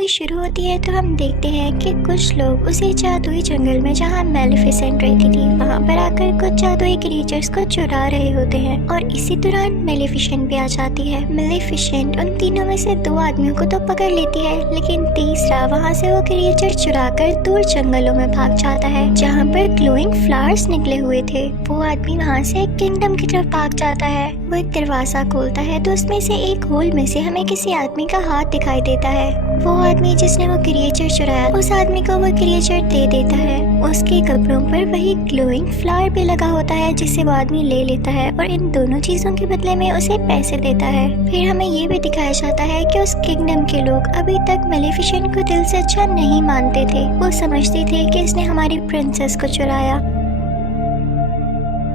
Movie शुरू होती है तो हम देखते हैं कि कुछ लोग उसी जादुई जंगल में जहाँ मेलेफिसेंट रहती थी वहाँ पर आकर कुछ जादुई क्रिएचर्स को चुरा रहे होते हैं और इसी दौरान मेलेफिसेंट भी आ जाती है। मेलेफिसेंट उन तीनों में से दो आदमियों को तो पकड़ लेती है, लेकिन तीसरा वहाँ से वो क्रिएचर चुराकर दूर जंगलों में भाग जाता है जहाँ पर ग्लोइंग फ्लावर्स निकले हुए थे। वो आदमी वहाँ से एक किंगडम की तरफ भाग जाता है। वो एक दरवाजा खोलता है तो उसमें से एक होल में से हमें किसी आदमी का हाथ दिखाई देता है। वो आदमी जिसने वो क्रिएचर चुराया उस आदमी को वो क्रिएचर दे देता है। उसके कपड़ों पर वही ग्लोइंग फ्लावर भी लगा होता है जिसे वो आदमी ले लेता है और इन दोनों चीजों के बदले में उसे पैसे देता है। फिर हमें ये भी दिखाया जाता है कि उस किंगडम के लोग अभी तक मेलेफिसेंट को दिल से अच्छा नहीं मानते थे। वो समझते थे कि इसने हमारी प्रिंसेस को चुराया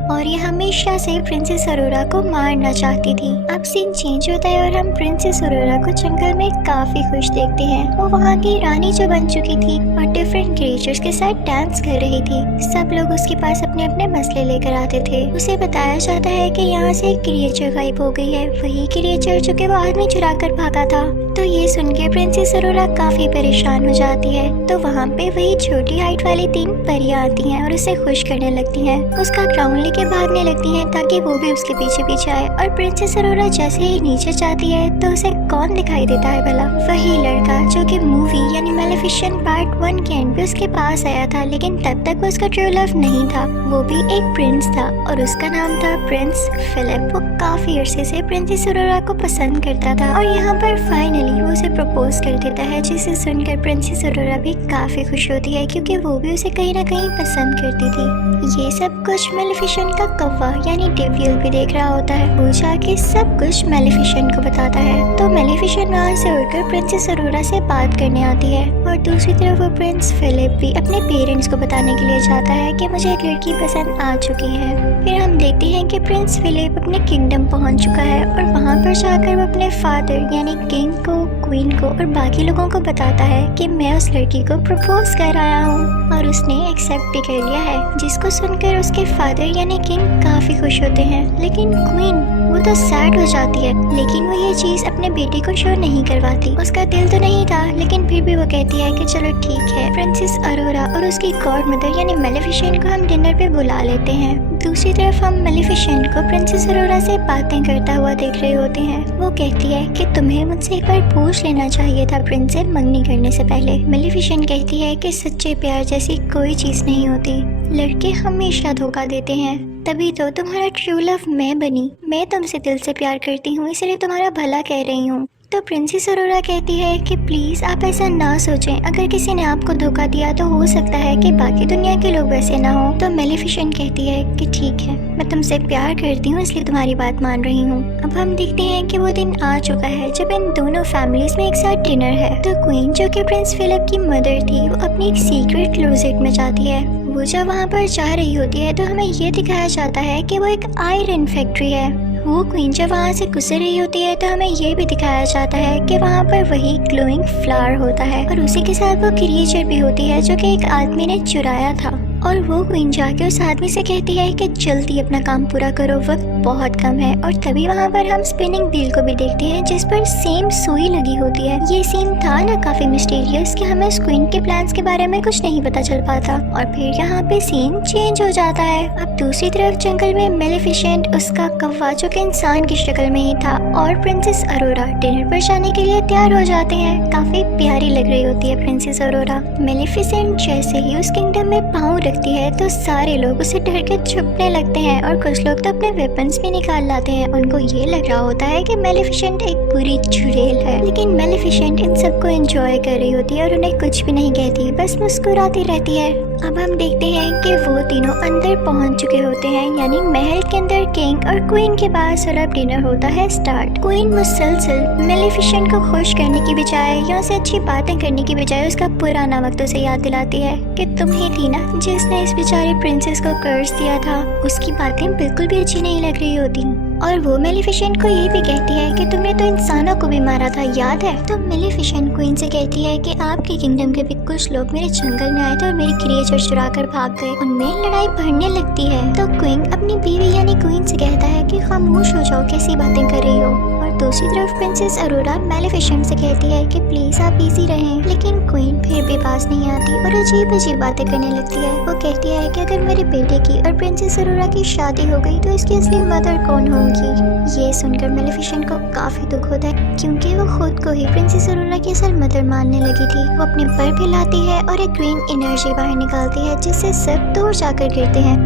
और ये हमेशा से प्रिंसेस अरोरा को मारना चाहती थी। अब सीन चेंज होता है और हम प्रिंसेस अरोरा को जंगल में काफी खुश देखते हैं। वो वहाँ की रानी जो बन चुकी थी और डिफरेंट क्रिएचर्स के साथ डांस कर रही थी। सब लोग उसके पास अपने अपने मसले लेकर आते थे। उसे बताया जाता है कि यहाँ से एक क्रिएचर गायब हो गई है, वही क्रिएचर जो कि वो आदमी चुरा कर भागा था। तो ये सुन के प्रिंसेस अरोरा काफी परेशान हो जाती है। तो वहाँ पे वही छोटी हाइट वाली 3 परियां आती हैं और उसे खुश करने लगती हैं। उसका क्राउन लेके भागने लगती हैं ताकि वो भी उसके पीछे पीछे आए। और प्रिंसेस अरोरा जैसे ही नीचे जाती है तो उसे कौन दिखाई देता है भला? वही लड़का जो कि मूवी यानी मेलेफिसेंट पार्ट 1 के एंड पे उसके पास आया था, लेकिन तब तक वो उसका ट्रू लव नहीं था। वो भी एक प्रिंस था और उसका नाम था प्रिंस फिलिप। वो काफी अरसे से प्रिंसेस अरोरा को पसंद करता था और यहाँ पर फाइनली वो उसे प्रपोज कर देता है, जिसे सुनकर प्रिंसेस अरोरा भी काफी खुश होती है क्योंकि वो भी उसे कहीं ना कहीं पसंद करती थी। ये सब कुछ मेलेफिसेंट का कौवा यानी डेविल भी देख रहा होता है। वो जाके सब कुछ मेलेफिसेंट को बताता है। तो मेलेफिसेंट वहाँ से उड़कर प्रिंसेस अरोरा से बात करने आती है और दूसरी तरफ वो प्रिंस फिलिप भी अपने पेरेंट्स को बताने के लिए जाता है कि मुझे एक लड़की पसंद आ चुकी है। फिर हम देखते हैं कि प्रिंस फिलिप अपने किंगडम पहुँच चुका है और वहाँ पर जाकर वो अपने फादर यानी किंग को, क्वीन को और बाकी लोगों को बताता है कि मैं उस लड़की को प्रपोज कर आया हूँ और उसने एक्सेप्ट भी कर लिया है, जिसको सुनकर उसके फादर यानी किंग काफी खुश होते हैं। लेकिन क्वीन वो तो सैड हो जाती है, लेकिन वो ये चीज अपने बेटे को शो नहीं करवाती। उसका दिल तो नहीं था, लेकिन फिर भी वो कहती है कि चलो ठीक है। प्रिंसेस अरोरा और उसकी गॉड मदर यानी मेलेफिसेंट को हम डिनर पे बुला लेते हैं। दूसरी तरफ हम मेलेफिसेंट को प्रिंसेस अरोरा से बातें करता हुआ देख रहे होते हैं। वो कहती है कि तुम्हें मुझसे एक बार पूछ लेना चाहिए था प्रिंस से मंगनी करने से पहले। मेलेफिसेंट कहती है कि सच्चे प्यार जैसी कोई चीज नहीं होती, लड़के हमेशा धोखा देते हैं, तभी तो तुम्हारा ट्रू लव मैं बनी। मैं तुमसे दिल से प्यार करती हूँ, इसलिए तुम्हारा भला कह रही हूँ। तो प्रिंसेस अरोरा कहती है कि प्लीज आप ऐसा ना सोचें, अगर किसी ने आपको धोखा दिया तो हो सकता है कि बाकी दुनिया के लोग वैसे ना हो। तो मेलेफिसेंट कहती है कि ठीक है, मैं तुमसे प्यार करती हूँ इसलिए तुम्हारी बात मान रही हूँ। अब हम देखते हैं कि वो दिन आ चुका है जब इन दोनों फैमिलीज में एक साथ डिनर है। तो क्वीन जो कि प्रिंस फिलिप की मदर थी वो अपनी एक सीक्रेट क्लोजेट में जाती है। वो जब वहाँ पर जा रही होती है तो हमें ये दिखाया जाता है कि वो एक आयरन फैक्ट्री है। वो क्वीन जब वहाँ से गुजर रही होती है तो हमें ये भी दिखाया जाता है कि वहाँ पर वही ग्लोइंग फ्लावर होता है और उसी के साथ वो क्रिएचर भी होती है जो कि एक आदमी ने चुराया था। और वो क्वीन जाके उस आदमी से कहती है कि जल्दी अपना काम पूरा करो, वक्त बहुत कम है। और तभी वहाँ पर हम स्पिनिंग व्हील को भी देखते हैं जिस पर सेम सुई लगी होती है। ये सीन था ना काफी मिस्टीरियस कि हमें उस क्वीन के प्लान्स के बारे में कुछ नहीं पता चल पाता। और फिर यहाँ पे सीन चेंज हो जाता है। अब दूसरी तरफ जंगल में मेलेफिसेंट उसका कौवा जो कि इंसान की शक्ल में ही था और प्रिंसेस अरोरा डिनर पर जाने के लिए तैयार हो जाते हैं। काफी प्यारी लग रही होती है प्रिंसेस अरोरा। मेलेफिसेंट जैसे ही उस किंगडम में पाँव रखती है तो सारे लोग उसे डर के छुपने लगते हैं और कुछ लोग तो अपने वेपन्स भी निकाल लाते हैं। उनको ये लग रहा होता है कि मेलेफिसेंट एक बुरी चुड़ैल है, लेकिन मेलेफिसेंट इन सबको एंजॉय कर रही होती है और उन्हें कुछ भी नहीं कहती, बस मुस्कुराती रहती है। अब हम देखते हैं कि वो तीनों अंदर पहुंच चुके होते हैं, यानी महल के अंदर किंग और क्वीन के पास और अब डिनर होता है स्टार्ट। क्वीन मुसलसल मेलेफिसेंट को खुश करने की बजाय या उसे अच्छी बातें करने की बजाय उसका पुराना वक्त उसे याद दिलाती है कि तुम ही थी ना जिसने इस बेचारी प्रिंसेस को कर्ज दिया था। उसकी बातें बिल्कुल भी अच्छी नहीं लग रही होती और वो मेलेफिसेंट को ये भी कहती है कि तुमने तो इंसानों को भी मारा था, याद है? तो मेलेफिसेंट क्वीन से कहती है कि आपके किंगडम के भी कुछ लोग मेरे जंगल में आए थे और मेरी क्रिएचर चुरा कर भाग गए। उनमें लड़ाई बढ़ने लगती है। तो क्वीन अपनी बीवी यानी क्वीन से कहता है कि खामोश हो जाओ, कैसी बातें कर रही हो। और दूसरी तरफ प्रिंसेस अरोरा मेलेफिसेंट से कहती है कि प्लीज आप बिजी रहें, लेकिन क्वीन फिर भी पास नहीं आती और अजीब अजीब बातें करने लगती है। वो कहती है कि अगर मेरे बेटे की और प्रिंसेस अरोरा की शादी हो गई तो इसकी असली मदर कौन होंगी। ये सुनकर मेलेफिसेंट को काफी दुख होता है क्योंकि वो खुद को ही प्रिंसेस अरोरा की असल मदर मानने लगी थी। वो अपने पर फैलाती है और एक ग्रीन एनर्जी बाहर निकालती है जिससे सब दूर जाकर गिरते हैं।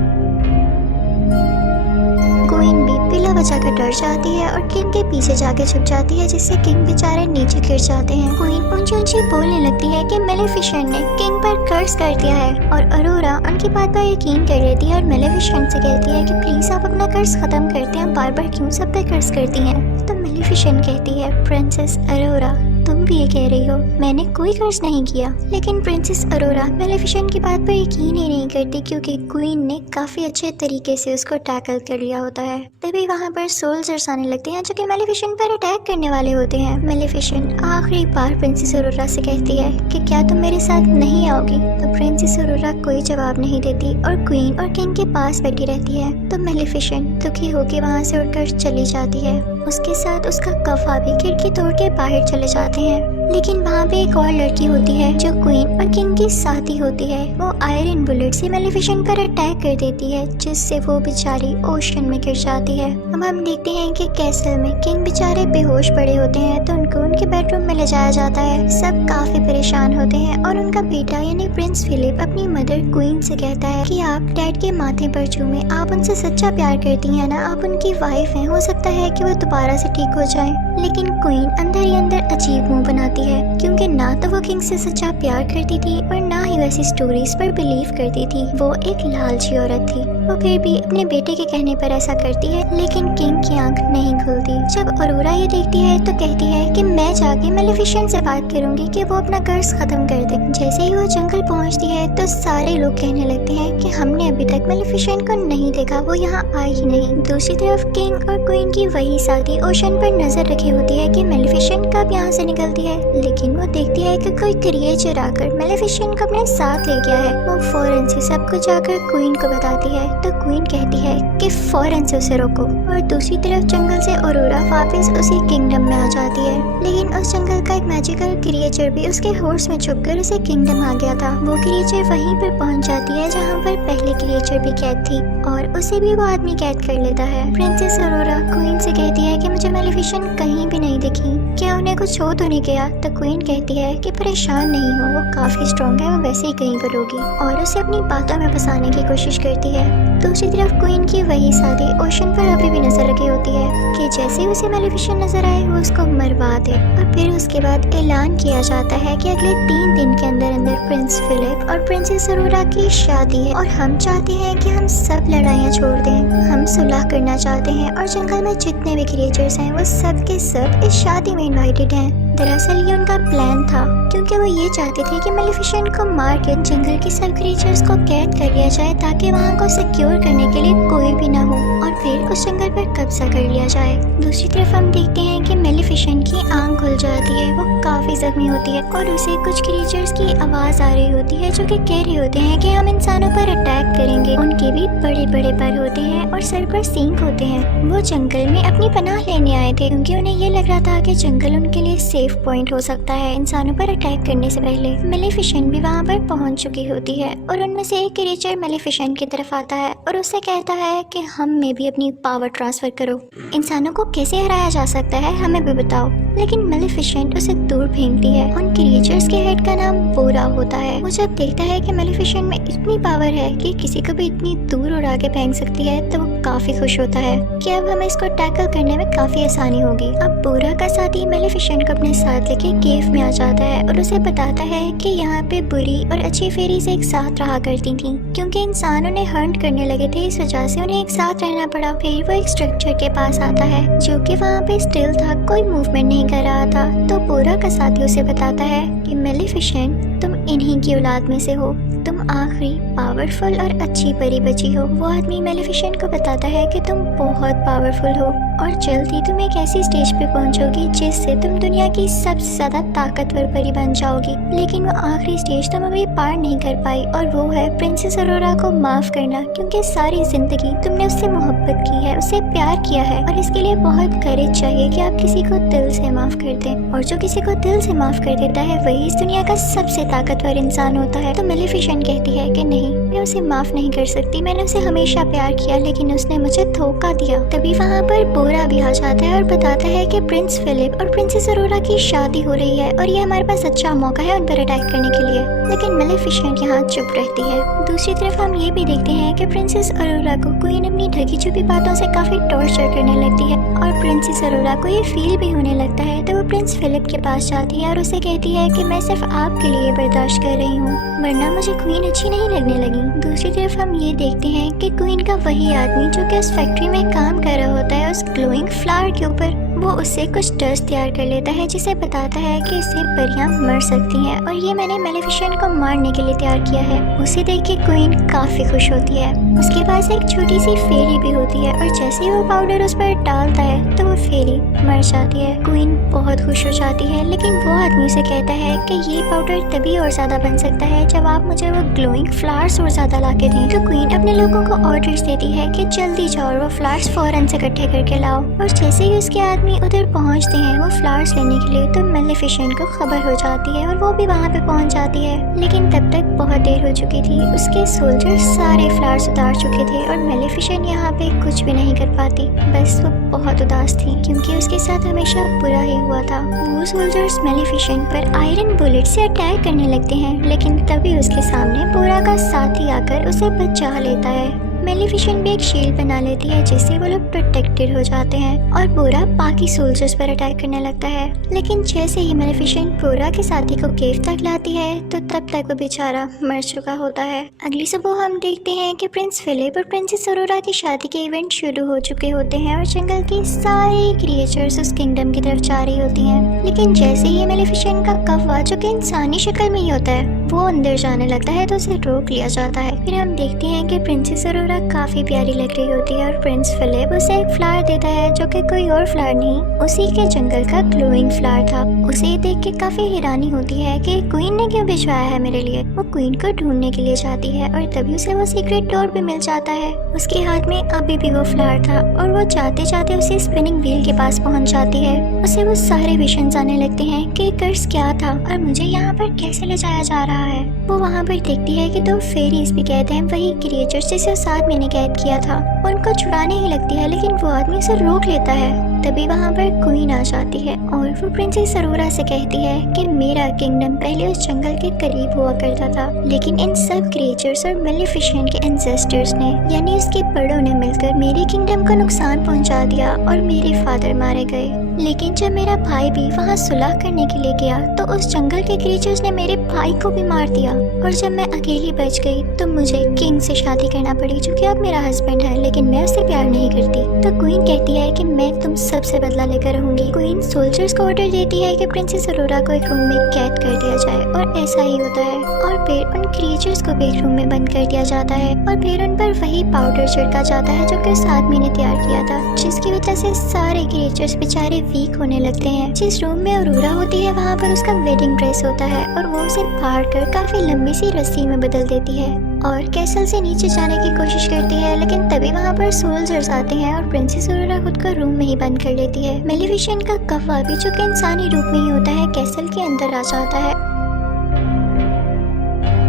क्वीन भी पिला बचाकर डर जाती है और किंग के पीछे जाके छुप जाती है जिससे किंग बेचारे नीचे गिर जाते हैं। क्वीन ऊंची ऊंची बोलने लगती है कि मेलेफिसेंट ने किंग पर कर्ज कर दिया है और अरोरा उनकी बात पर यकीन कर लेती है और मेलेफिसेंट से कहती है कि प्लीज आप अपना कर्ज खत्म करते हैं, बार बार क्यों सब पे कर्ज करती हैं। तो मेलेफिसेंट कहती है प्रिंसेस अरोरा तुम भी ये कह रही हो, मैंने कोई कर्ज नहीं किया। लेकिन प्रिंसेस अरोरा मेलेफिसेंट की बात पर यकीन ही नहीं करती क्योंकि क्वीन ने काफी अच्छे तरीके से उसको टैकल कर लिया होता है। तभी वहाँ पर सोल्जर्स आने लगते हैं जो कि मेलेफिसेंट पर अटैक करने वाले होते हैं। मेलेफिसेंट आखिरी बार प्रिंसेस अरोरा से कहती है कि क्या तुम मेरे साथ नहीं आओगी। तो प्रिंसेस अरोरा कोई जवाब नहीं देती और क्वीन और किंग के पास बैठी रहती है। तो मेलेफिसेंट दुखी होकर वहाँ से उठकर चली जाती है। उसके साथ उसका कफा भी खिड़की तोड़ के बाहर चले जाते हैं। लेकिन वहाँ पे एक और लड़की होती है जो क्वीन और किंग की साथी होती है। वो आयरन बुलेट से मेलेफिसेंट पर अटैक कर देती है जिससे वो बेचारी ओशन में गिर जाती है। अब हम देखते हैं कि कैसल में किंग बेचारे बेहोश पड़े होते हैं तो उनको उनके बेडरूम में ले जाया जाता है। सब काफी परेशान होते हैं और उनका बेटा यानी प्रिंस फिलिप अपनी मदर क्वीन से कहता है कि आप डैड के माथे पर चूमे, आप उनसे सच्चा प्यार करती हैं ना, आप उनकी वाइफ हैं, हो सकता है कि वो दोबारा से ठीक हो जाए। लेकिन क्वीन अंदर ही अंदर अजीब मुंह बनाती है क्योंकि ना तो वो किंग से सच्चा प्यार करती थी और ना ही वैसी स्टोरीज पर बिलीव करती थी। वो एक लालची औरत थी। वो फिर भी अपने बेटे के कहने पर ऐसा करती है लेकिन किंग की आंख नहीं खुलती। जब अरोरा ये देखती है तो कहती है कि मैं जाके मेलेफिसेंट से बात करूंगी कि वो अपना कर्ज खत्म कर दे। जैसे ही वो जंगल पहुंचती है तो सारे लोग कहने लगते हैं कि हमने अभी तक मेलेफिसेंट को नहीं देखा, वो यहाँ आई ही नहीं। दूसरी तरफ किंग और क्वीन की वही साथी ओशन पर नजर रखी होती है कि मेलेफिसेंट कब यहाँ से निकलती है। लेकिन वो देखती है कि कोई क्रिएचर आकर मेलेफिसेंट को अपने साथ ले गया है। वो फौरन से सब कुछ जाकर क्वीन को बताती है तो क्वीन कहती है कि फौरन से उसे रोको। और दूसरी तरफ जंगल से अरोरा वापस उसी किंगडम में आ जाती है। लेकिन उस जंगल का एक मैजिकल क्रिएचर भी उसके होर्स में छुपकर उसे किंगडम आ गया था। वो क्रिएचर वहीं पर पहुंच जाती है जहाँ पर पहले क्रिएचर भी कैद थी और उसे भी वो आदमी कैद कर लेता है। प्रिंसेस अरोरा क्वीन से कहती है कि मुझे मेलेफिसेंट कहीं भी नहीं दिखी, क्या उन्हें कुछ हो तो नहीं गया। तो क्वीन कहती है कि परेशान नहीं हो, वो काफी स्ट्रॉन्ग है, वो वैसे ही कहीं पर होगी और उसे अपनी बातों में फंसाने की कोशिश करती है। दूसरी तरफ क्वीन की वही साथी ओशन पर अभी भी नजर रखी होती है कि जैसे ही उसे मेलेफिसेंट नजर आए वो उसको मरवा दे। और फिर उसके बाद ऐलान किया जाता है कि अगले 3 दिन के अंदर अंदर प्रिंस फिलिप और प्रिंसेस अरोरा की शादी है और हम चाहते हैं कि हम सब लड़ाइयाँ छोड़ दें, हम सुलह करना चाहते हैं और जंगल में जितने भी क्रिएचर्स हैं वो सब के सब इस शादी में इन्वाइटेड हैं। दरअसल ये उनका प्लान था क्योंकि वो ये चाहते थे कि मेलेफिसेंट को मार के जंगल के सब क्रिएचर्स को कैद कर लिया जाए ताकि वहाँ को सिक्योर करने के लिए कोई भी ना हो और फिर उस जंगल पर कब्जा कर लिया जाए। दूसरी तरफ हम देखते हैं कि मेलेफिसेंट की आंख खुल जाती है, वो काफी जख्मी होती है और उसे कुछ क्रिएचर्स की आवाज आ रही होती है जो कि कह रहे होते हैं कि हम इंसानों पर अटैक करेंगे। उनके भी बड़े बड़े पर होते हैं और सर पर सींग होते हैं। वो जंगल में अपनी पनाह लेने आए थे क्योंकि उन्हें ये लग रहा था कि जंगल उनके लिए सेफ पॉइंट हो सकता है इंसानों पर अटैक करने से पहले। मेलेफिसेंट भी वहाँ पर पहुँच चुकी होती है और उनमें से एक क्रिएचर मेलेफिसेंट की तरफ आता है और उससे कहता है कि हम में भी अपनी पावर ट्रांसफर करो, इंसानों को कैसे हराया जा सकता है हमें भी बताओ। लेकिन मेलेफिसेंट उसे दूर फेंकती है। उन क्रिएचर्स के हेड का नाम बोरा होता है। वो जब देखता है कि मेलेफिसेंट में इतनी पावर है कि किसी को भी इतनी दूर उड़ा के फेंक सकती है तो वो काफी खुश होता है कि अब हमें इसको टैकल करने में काफी आसानी होगी। अब बोरा का साथी मेलेफिसेंट को अपने साथ लेके केव में आ जाता है और उसे बताता है कि यहाँ पे बुरी और अच्छी फेरीज एक साथ रहा करती थी। क्योंकि इंसान उन्हें हंट करने लगे थे इस वजह से उन्हें एक साथ रहना पड़ा। फिर वो एक स्ट्रक्चर के पास आता है जो कि वहाँ पे स्टिल था, कोई मूवमेंट नहीं कर रहा था। तो बोरा का साथी उसे बताता है कि मेलेफिसेंट तुम इन्हीं की औलाद में से हो, तुम आखिरी पावरफुल और अच्छी परी बची हो। वो आदमी मेलेफिसेंट को बताता है कि तुम बहुत पावरफुल हो और जल्द ही तुम एक ऐसी स्टेज पे पहुंचोगी जिससे तुम दुनिया की सबसे ज्यादा ताकतवर परी बन जाओगी। लेकिन वो आखिरी स्टेज तुम अभी पार नहीं कर पाई और वो है प्रिंसेस अरोरा को माफ करना, क्योंकि सारी जिंदगी तुमने उससे मोहब्बत की है, उससे प्यार किया है और इसके लिए बहुत करेज चाहिए कि आप किसी को दिल से माफ कर दें। और जो किसी को दिल से माफ कर देता है वही इस दुनिया का सबसे ताकतवर इंसान होता है। तो मेलेफिसेंट कहती है कि नहीं, मैं उसे माफ नहीं कर सकती, मैंने उसे हमेशा प्यार किया लेकिन उसने मुझे धोखा दिया। तभी वहाँ पर बोरा भी आ जाता है और बताता है कि प्रिंस फिलिप और प्रिंसेस अरोरा की शादी हो रही है और ये हमारे पास अच्छा मौका है उन पर अटैक करने के लिए। लेकिन मेलेफिसेंट यहाँ चुप रहती है। दूसरी तरफ हम ये भी देखते हैं कि प्रिंसेस अरोरा को क्वीन अपनी ढकी छुपी बातों से काफी टॉर्चर करने लगती है और प्रिंसेस अरोरा को ये फील भी होने लगता है। तो वो प्रिंस फिलिप के पास जाती है और उसे कहती है कि मैं सिर्फ आपके लिए बर्दाश्त कर रही हूँ, वरना मुझे क्वीन अच्छी नहीं लगने लगी। दूसरी तरफ हम ये देखते हैं कि क्वीन का वही आदमी जो कि उस फैक्ट्री में काम कर रहा होता है उस ग्लोइंग फ्लावर के ऊपर, वो उससे कुछ डस्ट तैयार कर लेता है जिसे बताता है कि इससे परियां मर सकती हैं और ये मैंने मेलेफिसेंट को मारने के लिए तैयार किया है। उसे देख के क्वीन काफी खुश होती है। उसके पास एक छोटी सी फेरी भी होती है और जैसे ही वो पाउडर उस पर डालता है तो वो फेरी मर जाती है। क्वीन बहुत खुश हो जाती है, लेकिन वो आदमी उसे कहता है कि ये पाउडर तभी और ज्यादा बन सकता है जब आप मुझे वो ग्लोइंग फ्लावर्स और ज्यादा ला के दें। तो क्वीन अपने लोगों को ऑर्डर्स देती है कि जल्दी जाओ और वो फ्लावर्स फौरन से इकट्ठे करके लाओ। और जैसे ही उसके आदमी उधर पहुंचते हैं वो फ्लावर्स लेने के लिए, तो मेलेफिसेंट को खबर हो जाती है और वो भी वहां पे पहुंच जाती है। लेकिन तब तक बहुत देर हो चुकी थी। उसके सोल्जर सारे फ्लावर्स उतार चुके थे और मेलेफिसेंट यहाँ पे कुछ भी नहीं कर पाती। बस वो बहुत उदास थी क्योंकि उसके साथ हमेशा बुरा ही हुआ था। वो सोल्जर्स मेलेफिसेंट पर आयरन बुलेट से अटैक करने लगते हैं, लेकिन तभी उसके सामने बोरा का साथी आकर उसे बचा लेता है। मेलेफिसेंट भी एक शील्ड बना लेती है जिससे वो लोग प्रोटेक्टेड हो जाते हैं और बोरा बाकी सोल्जर्स पर अटैक करने लगता है। लेकिन जैसे ही मेलेफिसेंट बोरा के साथी को केव तक लाती है तो तब तक वो बेचारा मर चुका होता है। अगली सुबह हम देखते हैं कि प्रिंस फिलिप और प्रिंसेस अरोरा की शादी के इवेंट शुरू हो चुके होते हैं और जंगल की सारी क्रिएचर्स उस किंगडम की तरफ जा रही होती हैं। लेकिन जैसे ही मेलेफिसेंट का कौवा, जो कि इंसानी शक्ल में ही होता है, वो अंदर जाने लगता है तो उसे रोक लिया जाता है। फिर हम देखते हैं कि प्रिंसेस अरोरा काफी प्यारी लग रही होती है और प्रिंस फिलिप उसे एक फ्लावर देता है जो कि कोई और फ्लावर नहीं, उसी के जंगल का ग्लोइंग फ्लावर था। उसे देख के काफी हैरानी होती है कि क्वीन ने क्यों भिजवाया है मेरे लिए। वो क्वीन को ढूंढने के लिए जाती है और तभी उसे वो सीक्रेट डोर भी मिल जाता है। उसके हाथ में अभी भी वो फ्लावर था और वो जाते जाते उसे स्पिनिंग व्हील के पास पहुंच जाती है। उसे वो सारे विजन्स आने लगते हैं कि कर्स क्या था और मुझे यहाँ पर कैसे ले जाया जा रहा है। वो वहाँ पर देखती है कि दो फेरीज भी कहते हैं वही क्रिएचर्स जिसे 7 महीने कैद किया था, उनको छुड़ाने ही लगती है, लेकिन वो आदमी उसे रोक लेता है। तभी वहाँ पर क्वीन आ जाती है और वो प्रिंसेस अरोरा से कहती है कि मेरा किंगडम पहले उस जंगल के करीब हुआ करता था, लेकिन इन सब क्रिएचर्स और मेलेफिसेंट के एंसेस्टर्स ने, यानी उसके बड़ों ने मिलकर मेरे किंगडम को नुकसान पहुंचा दिया और मेरे फादर मारे गए। लेकिन जब मेरा भाई भी वहाँ सुलह करने के लिए गया तो उस जंगल के क्रिएचर्स ने मेरे भाई को भी मार दिया और जब मैं अकेली बच गई तो मुझे किंग से शादी करना पड़ी, जो कि अब मेरा हस्बैंड है, लेकिन मैं उससे प्यार नहीं करती। तो क्वीन कहती है कि मैं तुम सबसे बदला लेकर रहूंगी। क्वीन सोल्जर्स को ऑर्डर देती है कि प्रिंसेस अरोरा को एक रूम में कैद कर दिया जाए और ऐसा ही होता है और फिर उन क्रिएचर्स को भी एक रूम में बंद कर दिया जाता है और फिर उन पर वही पाउडर छिड़का जाता है जो कि 7 महीने तैयार किया था, जिसकी वजह से सारे क्रिएचर्स बेचारे वीक होने लगते हैं। जिस रूम में अरोरा होती है वहाँ पर उसका वेडिंग ड्रेस होता है और वो उसे फाड़ कर काफी लंबी सी रस्सी में बदल देती है और कैसल से नीचे जाने की कोशिश करती है, लेकिन तभी वहाँ पर सोल्जर्स आते हैं और प्रिंसेस अरोरा खुद को रूम में ही बंद कर लेती है। मेलेफिसेंट का कौवा भी, जो कि इंसानी रूप में ही होता है, कैसल के अंदर आ जाता है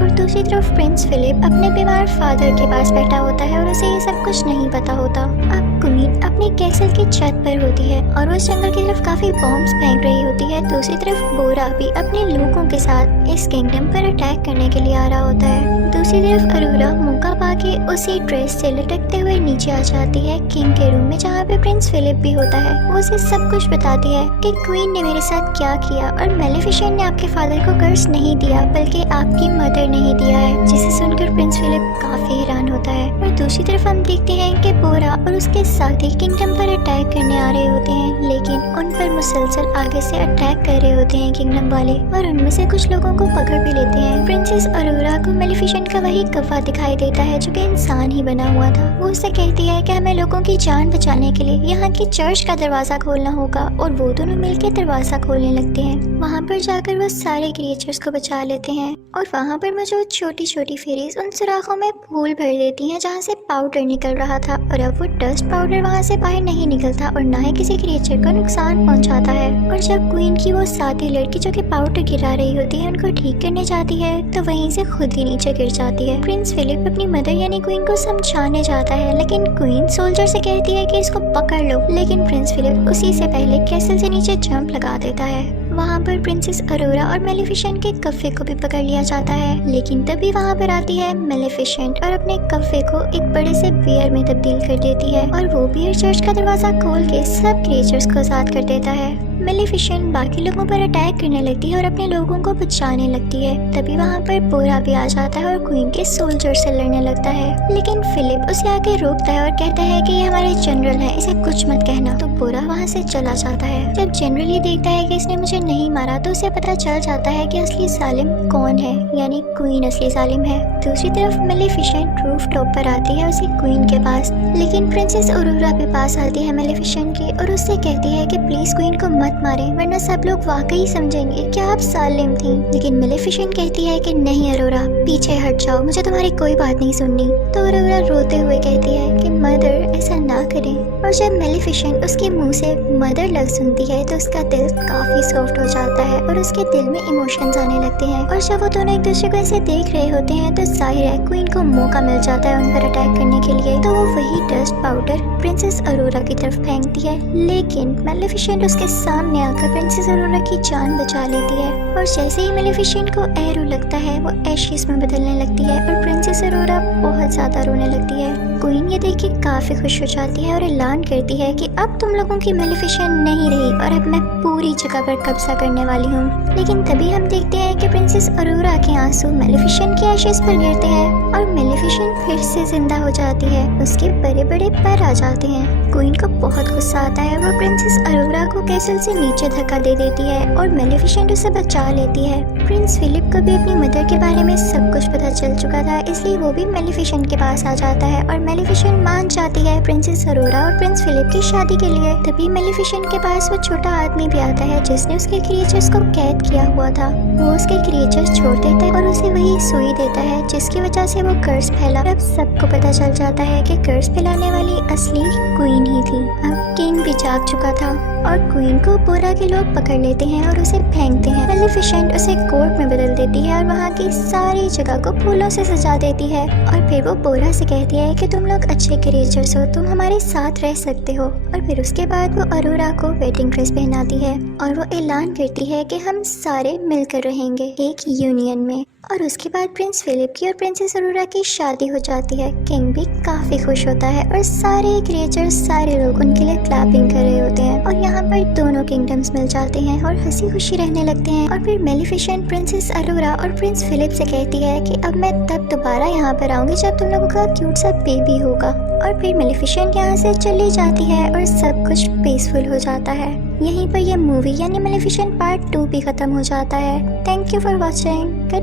और दूसरी तरफ प्रिंस फिलिप अपने बीमार फादर के पास बैठा होता है और उसे ये सब कुछ नहीं पता होता। अब क्वीन अपने कैसल की छत पर होती है और वो जंगल की तरफ काफी बॉम्ब्स फेंक रही होती है। दूसरी तरफ बोरा भी अपने लोगों के साथ इस किंगडम पर अटैक करने के लिए आ रहा होता है। दूसरी तरफ अरोरा मौका पाके उसी ड्रेस से लटकते हुए नीचे आ जाती है किंग के रूम में, जहाँ पे प्रिंस फिलिप भी होता है। वो उसे सब कुछ बताती है कि क्वीन ने मेरे साथ क्या किया और मेलेफिसेंट ने आपके फादर को कर्स नहीं दिया बल्कि आपकी मदर ने ही दिया है, जिसे सुनकर प्रिंस फिलिप काफी हैरान होता है। और दूसरी तरफ हम देखते हैं कि बोरा और उसके साथ ही किंगडम पर अटैक करने आ रहे होते हैं, लेकिन उन पर मुसलसल आगे से अटैक कर रहे होते हैं किंगडम वाले, और उनमें से कुछ लोगों को पकड़ भी लेते हैं। प्रिंसेस अरोरा को मेलिफिसेंट का वही कौवा दिखाई देता है जो कि इंसान ही बना हुआ था। वो उससे कहती है कि हमें लोगों की जान बचाने के लिए यहाँ की चर्च का दरवाजा खोलना होगा, और वो दोनों मिलकर दरवाजा खोलने लगते हैं। वहाँ पर जाकर वो सारे क्रिएचर्स को बचा लेते हैं, और वहाँ पर मौजूद छोटी छोटी फेरीज उन सुराखों में फूल भर देती हैं जहाँ से पाउडर निकल रहा था, और अब वो डस्ट पाउडर वहाँ से बाहर नहीं निकलता और ना ही किसी क्रिएचर को नुकसान पहुँचाता है। और जब क्वीन की वो साथी लड़की जो कि पाउडर गिरा रही होती है उनको ठीक करने जाती है तो वहीं से खुद ही नीचे गिर जाती है। प्रिंस फिलिप अपनी मदर यानी क्वीन को समझाने जाता है, लेकिन क्वीन सोल्जर से कहती है कि इसको पकड़ लो, लेकिन प्रिंस फिलिप उसी से पहले कैसल से नीचे जंप लगा देता है। वहाँ पर प्रिंसेस अरोरा और मेलिफिसेंट के कफ़े को भी पकड़ लिया जाता है, लेकिन तभी वहाँ पर आती है मेलिफिसेंट और अपने कफ़े को एक बड़े से बियर में तब्दील कर देती है, और वो बियर चर्च का दरवाजा खोल के सब क्रिएचर्स को आज़ाद कर देता है। मेलिफिसेंट बाकी लोगों पर अटैक करने लगती है और अपने लोगों को बचाने लगती है। तभी वहाँ पर बोरा भी आ जाता है और क्वीन के सोल्जर से लड़ने लगता है, लेकिन फिलिप उसे आके रोकता है और कहता है कि ये हमारे जनरल है, इसे कुछ मत कहना। तो बोरा वहाँ से चला जाता है। जब जनरल ये देखता है कि इसने मुझे नहीं मारा तो उसे पता चल जाता है कि असली जालिम कौन है, यानी क्वीन असली जालिम है। दूसरी तरफ मेलिफिसेंट रूफ टॉप पर आती है उसी क्वीन के पास, लेकिन प्रिंसेस अरोरा के पास आती है मेलिफिसेंट की और उससे कहती है कि प्लीज क्वीन को मत मारे, वरना सब लोग वाकई समझेंगे कि आप जालिम थी। लेकिन मेलिफिसेंट कहती है कि नहीं अरोरा, पीछे हट जाओ, मुझे तुम्हारी कोई बात नहीं सुननी। तो अरोरा रोते हुए कहती है कि मदर ऐसा ना करें, और जब मेलिफिसेंट उसके मुंह से मदर लग सुनती है तो उसका दिल काफी सॉफ्ट हो जाता है और उसके दिल में इमोशंस आने लगते हैं। और जब वो दोनों एक दूसरे को ऐसे देख रहे होते हैं तो जाहिर है क्वीन को मौका मिल जाता है उन पर अटैक करने के लिए। तो वो वही डस्ट पाउडर प्रिंसेस अरोरा की तरफ फेंकती है, लेकिन मेलिफिसेंट उसके सामने आकर प्रिंसेस अरोरा की जान बचा लेती है। और जैसे ही मेलिफिसेंट को एरो लगता है वो एशेस में बदलने लगती है और प्रिंसेस अरोरा बहुत ज्यादा रोने लगती है। क्वीन ये देख के काफी खुश हो जाती है और ऐलान करती है कि अब तुम लोगों की मेलिफिसेंट नहीं रही और अब मैं पूरी जगह पर कब्जा करने वाली हूँ। लेकिन तभी हम देखते हैं कि प्रिंसेस अरोरा के आंसू मेलिफिसेंट के एशेस पर गिरते हैं और मेलिफिसेंट फिर से जिंदा हो जाती है, उसके बड़े बड़े पैर आ जाते हैं। क्वीन को बहुत गुस्सा आता है, वो प्रिंसेस अरोरा को कैसल से नीचे धक्का दे देती है और मेलिफिसेंट उसे बचा लेती है। प्रिंस फिलिप को भी अपनी मदर के बारे में सब कुछ पता चल चुका था, इसलिए वो भी मेलिफिसेंट के पास आ जाता है और मेलिफिसेंट मान जाती है प्रिंसेस अरोरा और प्रिंस फिलिप की शादी के लिए। तभी मेलिफिसेंट के पास वो छोटा आदमी भी आता है जिसने उसके क्रिएचर्स को कैद किया हुआ था। वो उसके क्रिएचर्स छोड़ देता है और उसे वही सुई देता है जिसकी वजह से वो कर्स फैला। अब सबको पता चल जाता है कि कर्स फैलाने वाली असली क्वीन ही थी। अब किंग भी जाग चुका था और क्वीन को बोरा के लोग पकड़ लेते हैं और उसे फेंकते हैं। मेलिफिसेंट उसे कोर्ट में बदल देती है और वहाँ की सारी जगह को फूलों से सजा देती है और फिर वो बोरा से कहती है कि तुम लोग अच्छे क्रिएचर्स हो, तुम हमारे साथ रह सकते हो। और फिर उसके बाद वो अरोरा को वेडिंग ड्रेस पहनाती है और वो ऐलान करती है कि हम सारे मिलकर रहेंगे एक यूनियन में। और उसके बाद प्रिंस फिलिप की और प्रिंसेस अरोरा की शादी हो जाती है। किंग भी काफी खुश होता है और सारे क्रिएचर्स सारे लोग उनके लिए क्लैपिंग कर रहे होते हैं और यहाँ पर दोनों किंगडम्स मिल जाते हैं और हंसी खुशी रहने लगते हैं। और फिर मेलिफिसेंट प्रिंसेस अरोरा और प्रिंस फिलिप से कहती है कि अब मैं तब दोबारा यहाँ पर आऊंगी जब तुम लोगों का क्यूट सा बेबी होगा। और फिर मेलिफिसेंट यहाँ से चली जाती है और सब कुछ पीसफुल हो जाता है। यहीं पर यह मूवी यानी मेलिफिसेंट पार्ट 2 भी खत्म हो जाता है। Thank you for watching.